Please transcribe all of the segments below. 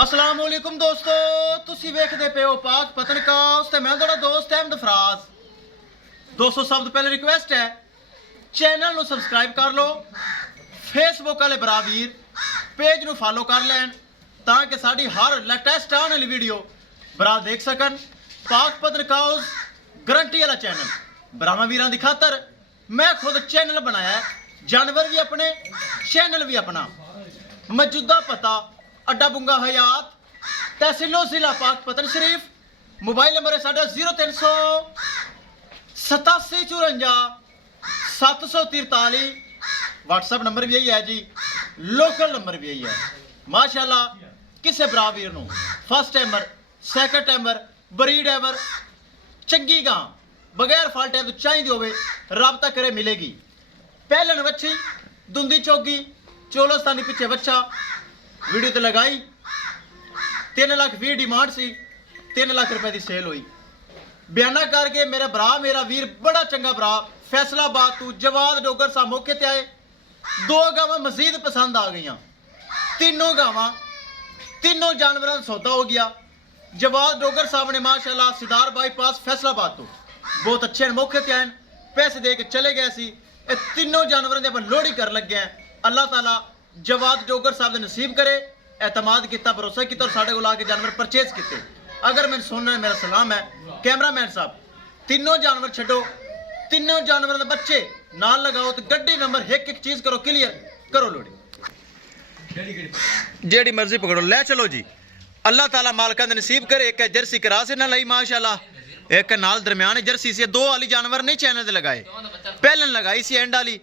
अस्सलाम वालेकुम दोस्तों, तुसी वेखदे पे हो पाक पतनकाउस ते मैं तुहाडा दोस्त अहमद फराज। दोस्तों सब तो पहले रिक्वेस्ट है चैनल नु सबसक्राइब कर लो, फेसबुक वाले भरा वीर पेज नु फॉलो कर लैन ताकि साड़ी हर लेटेस्ट आने वाली वीडियो भरा देख सकन। पाक पतनकाउस गारंटी वाला चैनल भरावां वीरां दी खातर मैं खुद चैनल बनाया है, जानवर भी अपने चैनल भी अपना। मौजूदा पता अड्डा बुंगा हयात तहसीलो जिला पाक पतन शरीफ, मोबाइल नंबर है साढ़ा 0300 87 54 743। व्हाट्सएप नंबर भी यही है जी, लोकल नंबर भी यही है। माशाल्लाह किसे भरा वीर नूं first timer second timer buried ever चंगी गां बगैर फॉल्ट है तो चाहिए होवे राबता करे मिलेगी। पहलन वच्छी दुंदी चौगी चोलोस्तानी पिछे बच्चा वीडियो तो लगाई 3 लाख 20 डिमांड सी, 3 लाख रुपए की सेल हुई। बयाना करके मेरा भरा मेरा वीर बड़ा चंगा भरा फैसलाबाद तू जवाद डोगर साहब मौके ते आए। 2 गावां मजीद पसंद आ गई, तीनों गावां तीनों जानवरों का सौदा हो गया। जवाद डोगर साहब ने माशाल्लाह सिदार बाईपास फैसलाबाद तो बहुत अच्छे मौके ते आए, पैसे दे के चले गए सी। ये तीनों जानवरों की अपन लोहड़ी कर लगे हैं। अल्लाह ताला जवाद डोगर साहब ने नसीब करे, एतमाद किया, भरोसा किया और साढ़े को आके जानवर परचेज किए। अगर मैंने सुनना है मेरा सलाम है। कैमरामैन साहब तीनों जानवर छो, तीनों जानवरों के बच्चे नाल लगाओ तो गड्डी नंबर एक एक चीज करो क्लियर करो। लोड़ी जेड़ी मर्जी पकड़ो ले चलो जी। अल्लाह ताला मालका ने नसीब करे। एक जर्सी करा से ना लाई माशाल्लाह, एक नाल दरम्यान जर्सी से 2 वाली जानवर नहीं चैनल से लगाए, पहलन लगाई सी एंड वाली,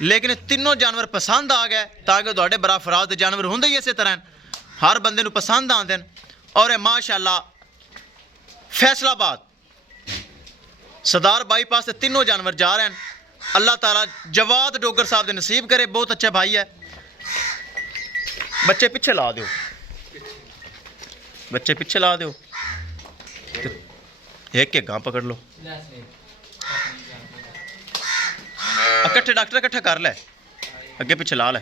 लेकिन तीनों जानवर पसंद आ गए ताकि तुहाडे बड़ा फराज जानवर होंदे ही इस तरह हर बंदे नूं पसंद आते हैं। और माशाल्लाह फैसलाबाद सरदार बाईपास से तीनों जानवर जा रहे हैं। अल्लाह ताला जवाद डोगर साहब दे नसीब करे, बहुत अच्छा भाई है। बच्चे पिछे ला दो, बच्चे पिछे ला दो, एक एक गां पकड़ लो, इकट्ठे डॉक्टर इकट्ठा कर ले, अगे पिछे ला ले।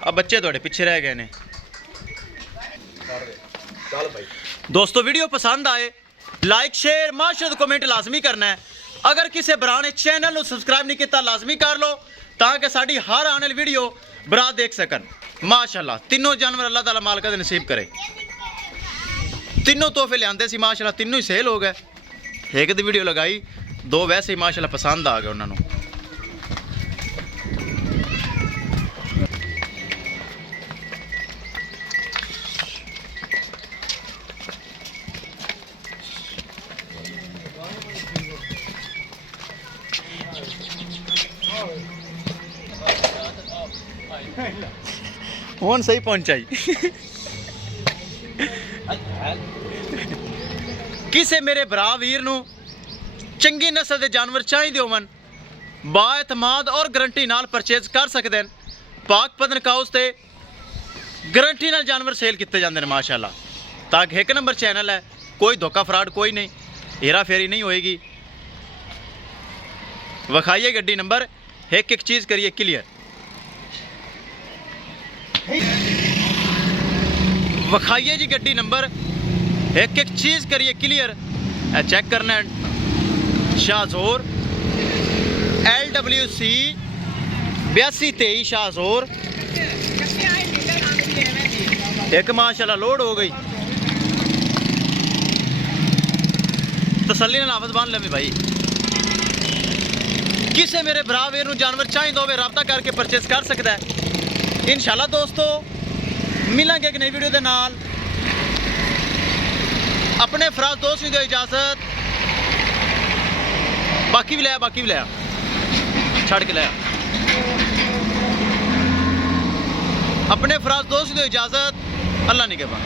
अब बच्चे थोड़े पिछे रह गए ने। दोस्तों वीडियो पसंद आए लाइक शेयर माशा कमेंट लाजमी करना है। अगर किसी भरा ने चैनल को सबसक्राइब नहीं किया लाजमी कर लो ताकि साड़ी हर आने वाली वीडियो भरा देख सकन। माशाल्लाह तीनों जानवर अल्लाह ताला मालिक दे नसीब करे। तीनों तोहफे लियाते सी माशाल्लाह, तीनों ही सेल हो गए। एक दी वीडियो लगाई, 2 वैसे ही माशाल्लाह पसंद आ गए उन्होंने। हुण सही पहुंचाई। किसे मेरे भरा वीर नूं चंगी नस्ल के जानवर चाहिए होवन बाएतमाद और गारंटी नाल परचेज कर सकते हैं। पाक पतनकाउस ते गारंटी नाल जानवर सेल किए जाते हैं माशाल्लाह। ताकि 1 नंबर चैनल है, कोई धोखा फ्रॉड कोई नहीं, हेरा फेरी नहीं होएगी। विखाइए गड्डी नंबर, एक एक चीज़ करिए क्लियर, विखाइए जी गड्डी नंबर, एक एक चीज़ करिए क्लियर। चेक करना है शाहजोर LWC 8223 शाहजोर, एक माशाल्लाह लोड हो गई। तसल्ली नाल आवाज़ बांध ले भाई। किसे मेरे भरा वीर नूं जानवर चाहिए होवे राबता करके परचेस कर सकता है। इंशाल्लाह दोस्तों मिलेंगे एक नई वीडियो के नाल। अपने फराज दोस्त नूं दो इजाजत, बाकी भी लिया छड़ के लिया। अपने फराज दोस्त नूं दो इजाजत, अल्लाह निगहबान।